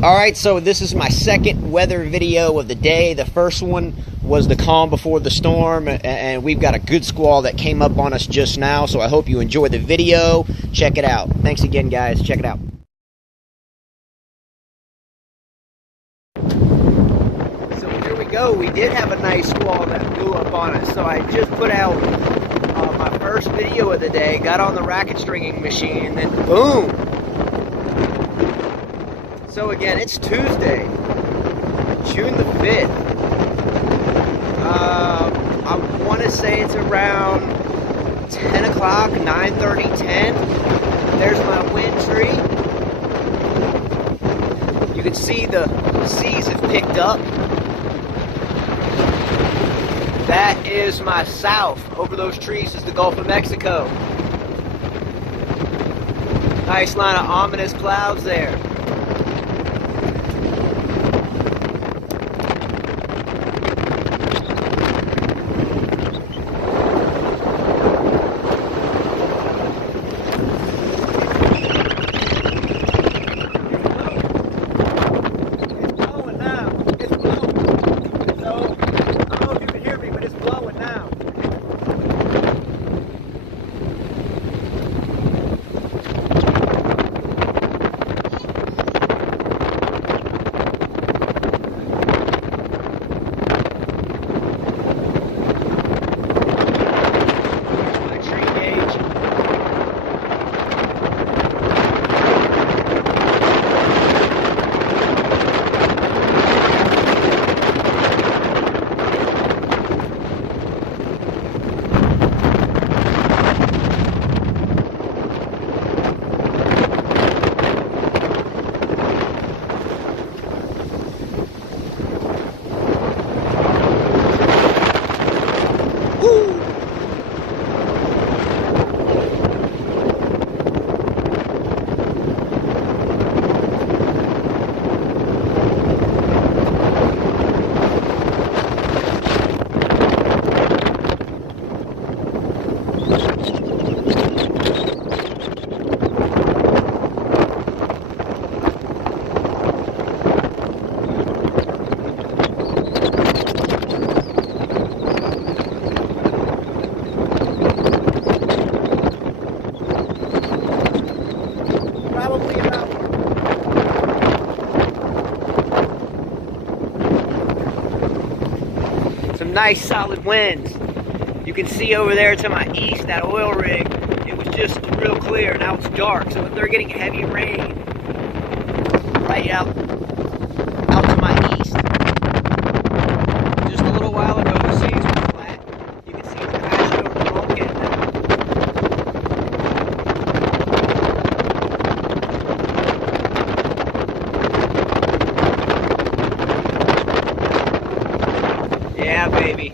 Alright, so this is my second weather video of the day. The first one was the calm before the storm, and we've got a good squall that came up on us just now, so I hope you enjoy the video. Check it out. Thanks again, guys. Check it out. So here we go. We did have a nice squall that blew up on us, so I just put out my first video of the day, got on the racket stringing machine, and then boom! So again, it's Tuesday, June the 5th. I want to say it's around 10 o'clock, 9:30, 10. There's my wind tree. You can see the seas have picked up. That is my south. Over those trees is the Gulf of Mexico. Nice line of ominous clouds there. Some nice solid winds. You can see over there to my east, that oil rig, it was just real clear. Now it's dark, so if they're getting heavy rain right out to my east. Just a little while ago, the seas were flat. You can see it's crashing over the bulkhead now. Yeah, baby.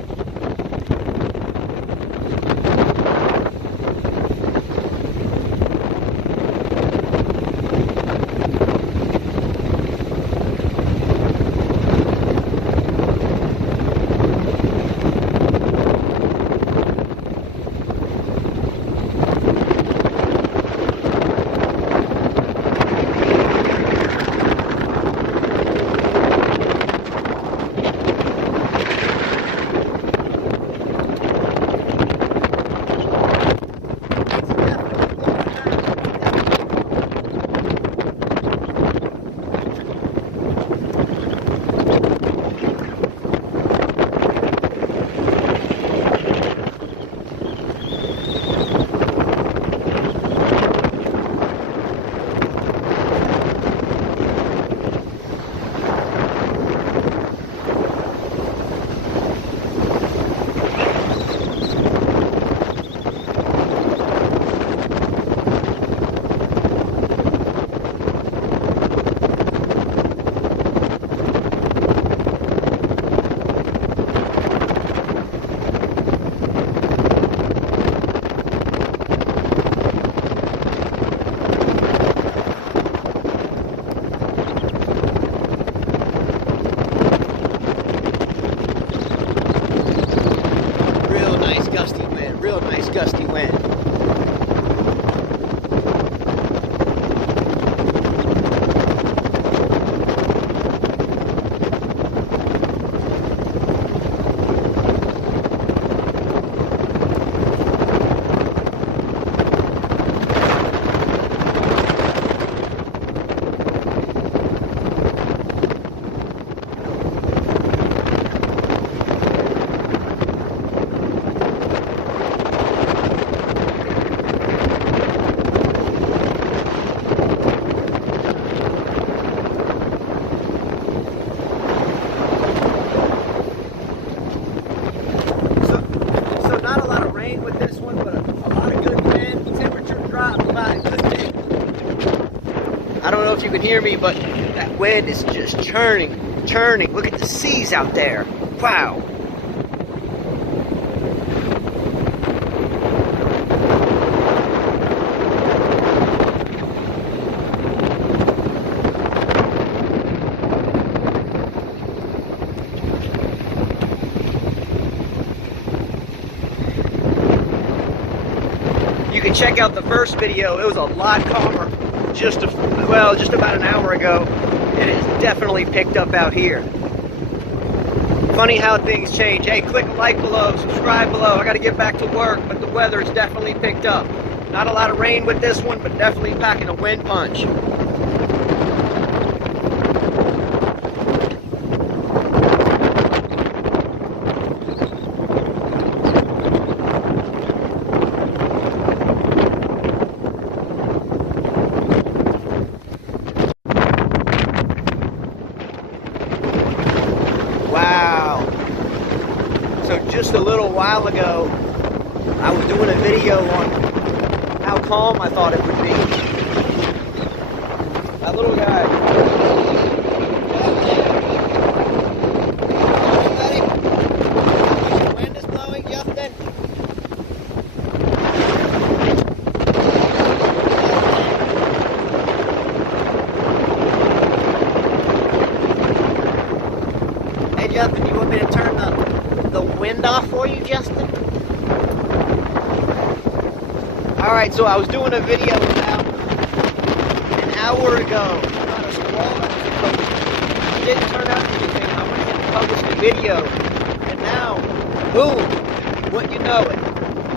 don't know if you can hear me, but that wind is just churning. Look at the seas out there. Wow. You can check out the first video. It was a lot calmer just about an hour ago. It has definitely picked up out here. Funny how things change. Hey, click a like below, subscribe below. I got to get back to work, but the weather has definitely picked up. Not a lot of rain with this one, but definitely packing a wind punch. Wow. So just a little while ago, I was doing a video on how calm I thought it would be. That little guy. The wind is blowing, Justin. Hey Justin, you want me to turn the wind off for you, Justin? Alright, so I was doing a video about an hour ago about a squall that was posted. It didn't turn out anything. I went ahead and published a video. And now, boom, wouldn't you know it?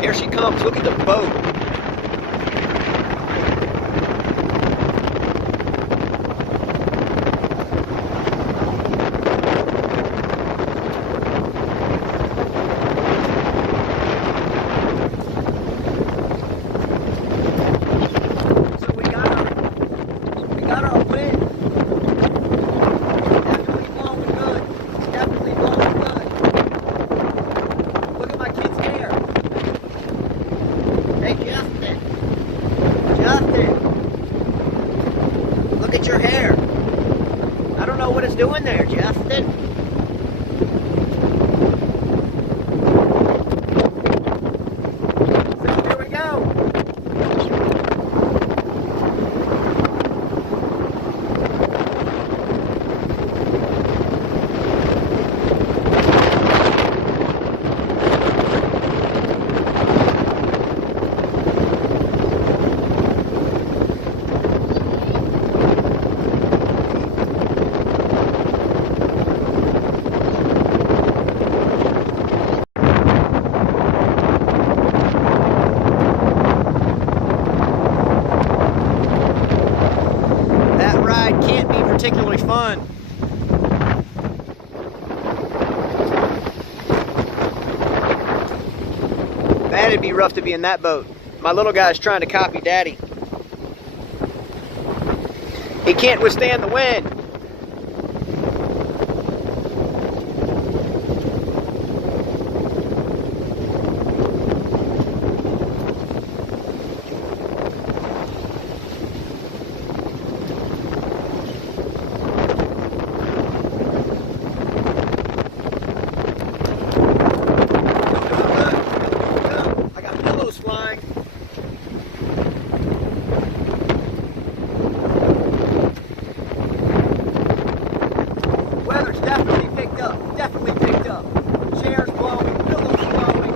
Here she comes. Look at the boat. Look at your hair. I don't know what it's doing there, Justin. So here we go. Can't be particularly fun. That'd be rough to be in that boat. My little guy's trying to copy Daddy. He can't withstand the wind. Flying. Weather's definitely picked up. Chairs blowing, pillows blowing.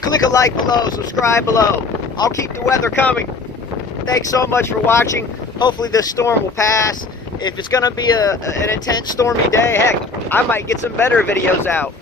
Click a like below, subscribe below. I'll keep the weather coming. Thanks so much for watching. Hopefully this storm will pass. If it's going to be an intense stormy day, heck, I might get some better videos out.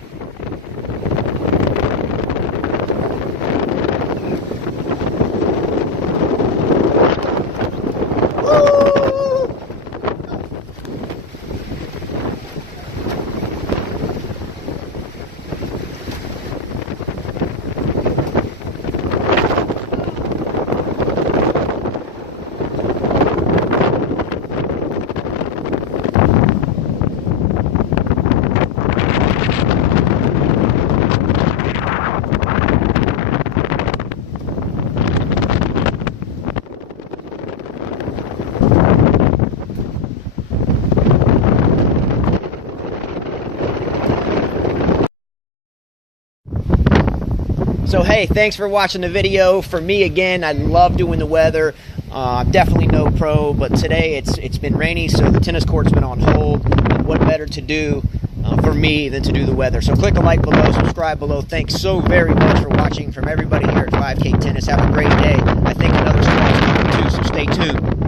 So hey, thanks for watching the video. For me, again, I love doing the weather. I'm definitely no pro, but today it's been rainy, so the tennis court's been on hold. And what better to do for me than to do the weather? So click a like below, subscribe below. Thanks so very much for watching from everybody here at 5K Tennis. Have a great day. I think another spot's coming too, so stay tuned.